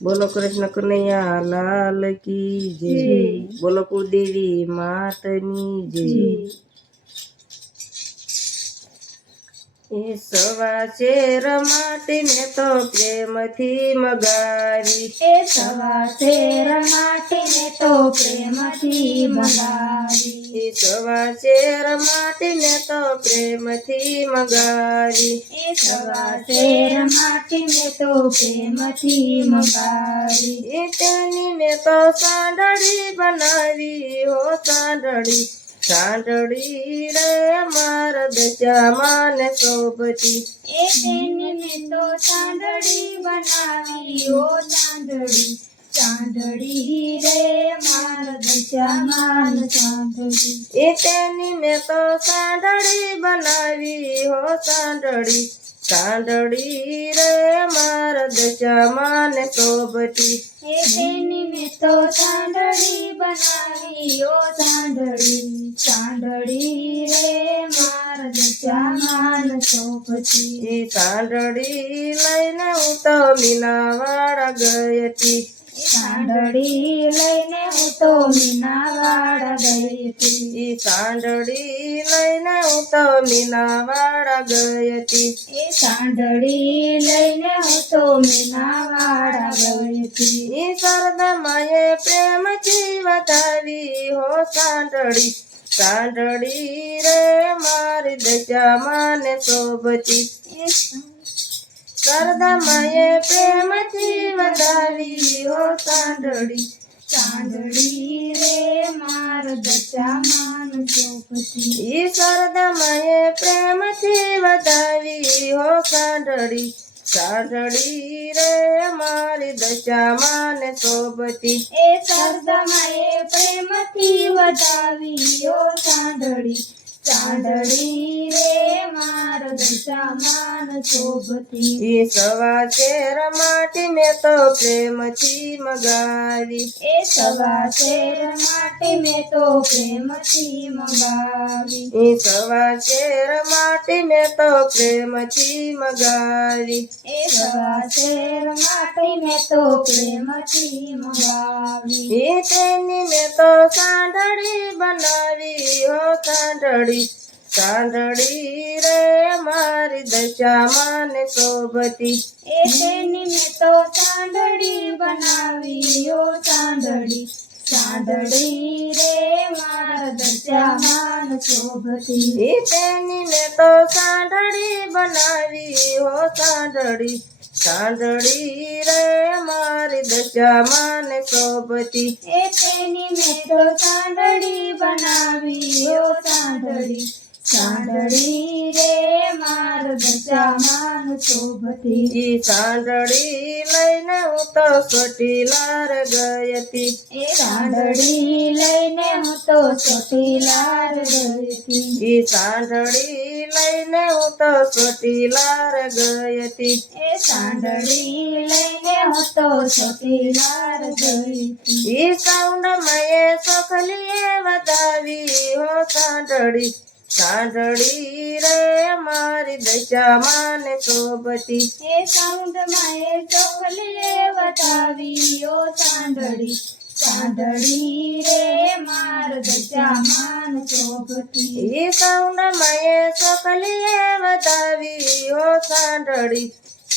બોલો કૃષ્ણ કનૈયા લાલ કી જય. બોલો કુળદેવી માતની જય. એ સવા શેર માટે મેં તો પ્રેમથી મગાવી. એ સવા શેર માટે મેં તો પ્રેમથી મગાવી. એ સવા શેર માટે મેં તો પ્રેમથી મગાવી. એ સવા શેર માટે મેં તો પ્રેમથી મગાવી. એ તેની મેં તો સાંડળી બનાવી હો સાંડળી. સાંડળી રે મારા દશામાં ને શોભતી. એ તેની મેં તો સાંડળી બનાવી ઓ સાંડળી. સાંડળી રે મારા દશામાં સાંડળી. એ તેની મેં તો સાંડળી બનાવી હો સાંડળી. સાંડળી રે મારા દશામાં ને શોભતી. એ તેની મેં તો સાંડળી બનાવી ઓ સાંડળી. સાંડળી રે મારા દશામાં શોભતી. એ સાંડળી લઈને હું તો મીનાવાડા ગઈ હતી. સાંડળી લઈને હું તો મીનાવાડા ગઈ હતી. એ સાંડળી લઈને હું તો મીનાવાડા ગઈ હતી. એ સાંડળી લઈને હું તો મીનાવાડા ગઈ હતી. એ સરદામાએ પ્રેમથી વધાવી હો સાંડળી. સાંડળી રે મારી દશામાં ને શોભતી. સરદામાએ પ્રેમથી વધાવી હો સાંડળી. સાંડળી રે મારા દશામાં શોભતી. ઈ સરદામાએ પ્રેમથી વધાવી હો સાંડળી. સાંડળી રે મારી દશામાં ને શોભતી. એ સરદામાએ પ્રેમથી વધાવી ઓ સાંડળી. સાંડળી રે મારા દશામાં શોભતી. ઈ સવા શેર માટે મેં તો પ્રેમથી મગાવી. એ સવા શેર માટે મેં તો પ્રેમથી મગાવી. ઈ સવા શેર માટે મેં તો પ્રેમથી મગાવી. એ સવા શેર માટે મેં તો પ્રેમથી મગાવી. ઈ તેની મેં તો સાંડળી બનાવી હો સાંડળી. સાંડળી રે મારી દશામાં ને શોભતી. એ તેની મેં તો સાંડળી બનાવી ઓ સાંડળી. સાંડળી રે મારા દશામાં શોભતી. ઈ તેની મેં તો સાંડળી બનાવી હો સાંડળી. સાંડળી રે મારી દશામાં ને શોભતી. એ તેની મેં તો સાંડળી બનાવી ઓ સાંડળી. સાંડળી રે મારા દશામાં શોભતી. ઈ સાંડળી લઈને હું તો ચોટીલાર ગઈ હતી. એ સાંડળી લઈને હું તો ચોટીલાર ગઈ હતી. ઈ સાંડળી લઈને હું તો ચોટીલાર ગઈ હતી. એ સાંડળી લઈને હું તો ચોટીલાર ગઈ હતી. ઈ સાઉન્ડમાં એ સોખલીએ વધાવી હો સાંડળી. સાંડળી રે મારી દશામાં ને શોભતી. એ સાઉન્ડમાં એ ચોખલીએ વધાવી ઓ સાંડળી. સાંડળી રે મારા દશામાં શોભતી. ઈ સાઉન્ડમાં એ સોખલીએ વધાવી હો સાંડળી.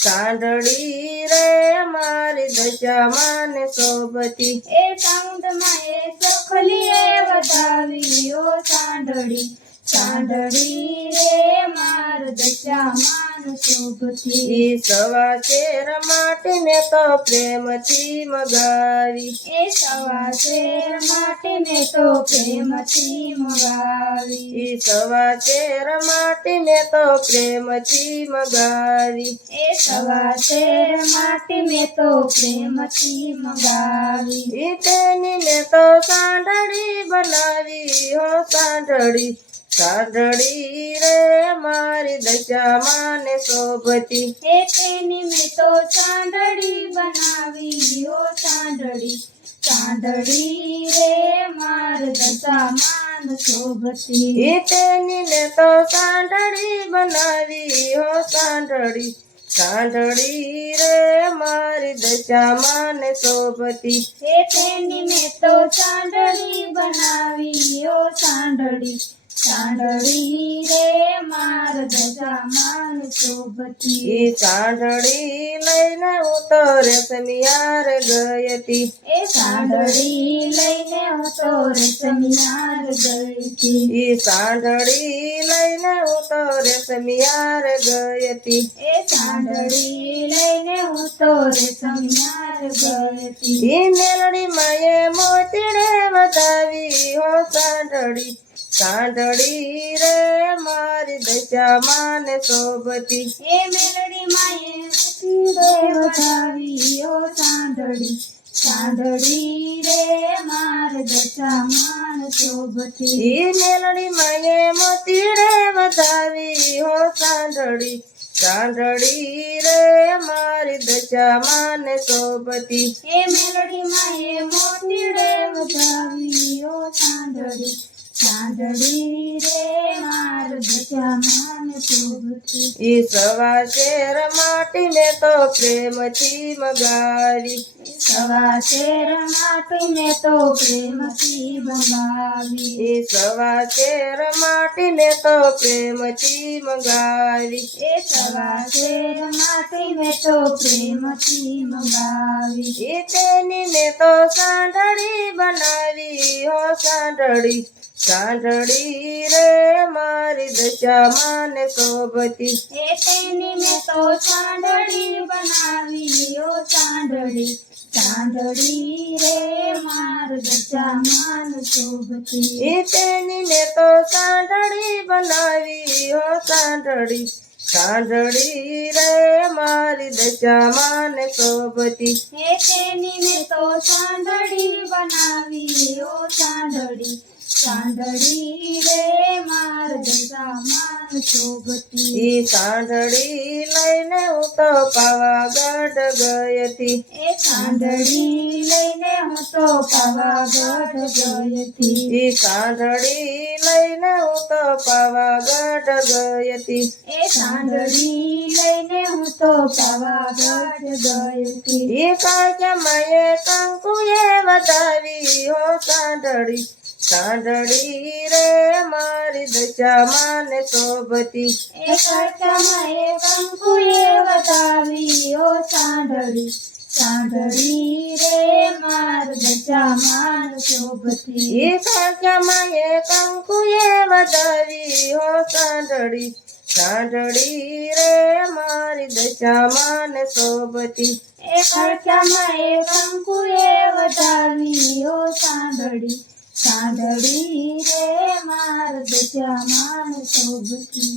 સાંડળી રે મારી દશામાં ને શોભતી. એ સાઉન્ડમાં એ ચોખલીએ વધાવી ઓ સાંડળી. સાંડળી રે મારા દશામાં શોભતી. ઈ સવા શેર માટે મેં તો પ્રેમથી મગાવી. એ સવા શેર માટે મેં તો પ્રેમથી મગાવી. ઈ સવા શેર માટે મેં તો પ્રેમથી મગાવી. એ સવા શેર માટે મેં તો પ્રેમથી મગાવી. ઈ તેની મેં તો સાંડળી બનાવી હો સાંડળી. સાંડળી રે મારી દશામાં ને શોભતી. એ તેની મેં તો સાંડળી બનાવી ઓ સાંડળી. સાંડળી રે મારા દશામાં શોભતી. ઈ તેની મેં તો સાંડળી બનાવી હો સાંડળી. સાંઢળી રે મારી દશામાં ને શોભતી હે તેની મેં તો સાંઢળી બનાવી ઓ સાંઢળી સાંઢળી રે માર દશામાન શોભતી એ સાંઢળી લઈને હું તો રેશમિયાર ગઈ હતી એ સાંઢળી લઈને હું તો રેશમિયાર ગઈ હતી એ સાંઢળી લઈને હું તો રેશમિયાર ગઈ હતી એ સાંઢળી લઈને હું તો રેશમિયાર ગઈ હતી એ મેલડી માએ મોતીડે વધાવી હો સાંઢળી સાંઢળી રે મારી દશામાં ને શોભતી એ મેલડી માએ મોતીડે વધાવી ઓ સાંઢળી સાંઢળી રે માર દશામાન શોભતી એ મેલડી માએ મોતીડે વધાવી હો સાંઢળી સાંઢળી રે મારી દશામાં ને શોભતી એ મેલડી માએ મોતીડે વધાવી ઓ સાંઢળી સાંઢળી રે માર દશામાન શોભતી એ સવા શેર માટી ને તો પ્રેમથી મગાવી સવા શેર માટીને તો પ્રેમથી બંધાવી એ સવા શેર માટી ને તો પ્રેમથી મગાવી એ સવા શેર માટીને તો પ્રેમથી મંગાવી એ તેની મેં તો સાંઢળી બનાવી હો સાંઢળી સાંઢળી રે મારી દશામાં ને શોભતી એ તેની મેં તો સાંઢળી બનાવી ઓ સાંઢળી સાંઢળી રે માર દશામાન શોભતી એ તેની મેં તો સાંઢળી બનાવી હો સાંઢળી સાંઢળી રે મારી દશામાં ને શોભતી એ તેની મેં તો સાંઢળી બનાવી ઓ સાંઢળી સાંઢળી રે માર દશામાન શોભતી એ સાંઢળી લઈને હું તો પાવાગઢ ગઈ હતી એ સાંઢળી લઈને હું તો પાવાગઢ ગઈ હતી એ સાંઢળી લઈને હું તો પાવાગઢ ગઈ હતી એ સાંઢળી લઈને હું તો પાવાગઢ ગઈ હતી એ કાચમાએ કંકુએ વધાવી હો સાંઢળી સાંઢળી રે મારી દશામાં ને શોભતી એ કાચમાએ કંકુએ વધાવી ઓ સાંઢળી સાંઢળી રે માર દશામાન શોભતી એ કાચમાએ કંકુએ વધાવી હો સાંઢળી સાંઢળી રે મારી દશામાં ને શોભતી એ કાચમાએ કંકુએ વધાવી ઓ સાંઢળી સાંઢળી રે માર દશામાન શોભતી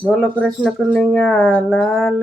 બોલો કૃષ્ણ કનૈયા લાલ